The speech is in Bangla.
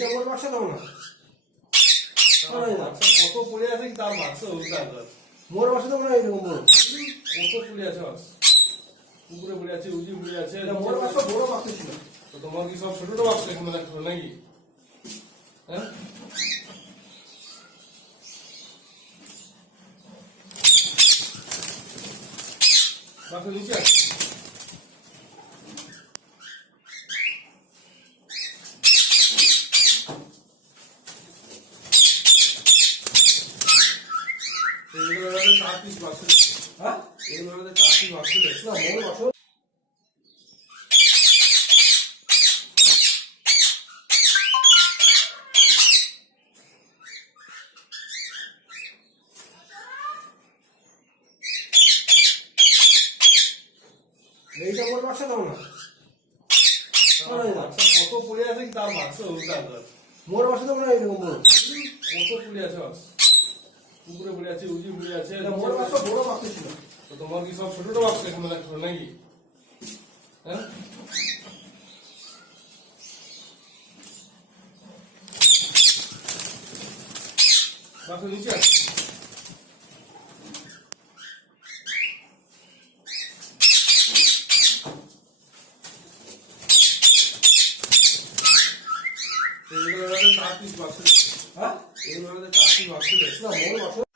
এইটা মোর বাক্স দাও না। কত পড়ে আছে কি তার বাক্স মোর বাক্স দাও না, এইরকম বড় কত পড়ে আছে বাক্স, উপরে পড়ে আছে, উজি পড়ে আছে। মোর বাক্স বড় বাক্স ছিল। তো তোমার কি সব ছোট ছোট বাক্স এখন রাখছো নাকি? হ্যাঁ, বাক্স নিচে আছে। এইগুলো 4 পিস বাক্স। হ্যাঁ, এইগুলো 4 পিস বাক্স না মোর বাক্স। এইটা মোর বাক্স দাও না। কত পড়ে আছে কি তার বাক্স মোর বাক্স দাও না, এইরকম বড় কত পড়ে আছে বাক্স, উপরে পড়ে আছে, উজি পড়ে আছে। মোর বাক্স বড় বাক্স ছিল। তো তোমার কি সব ছোট ছোট বাক্স এখন রাখছো নাকি? হ্যাঁ, বাক্স নিচে আছে। এইগুলো 4 পিস বাক্স। হ্যাঁ, এইগুলো 4 পিস বাক্স। না মোর বাক্স।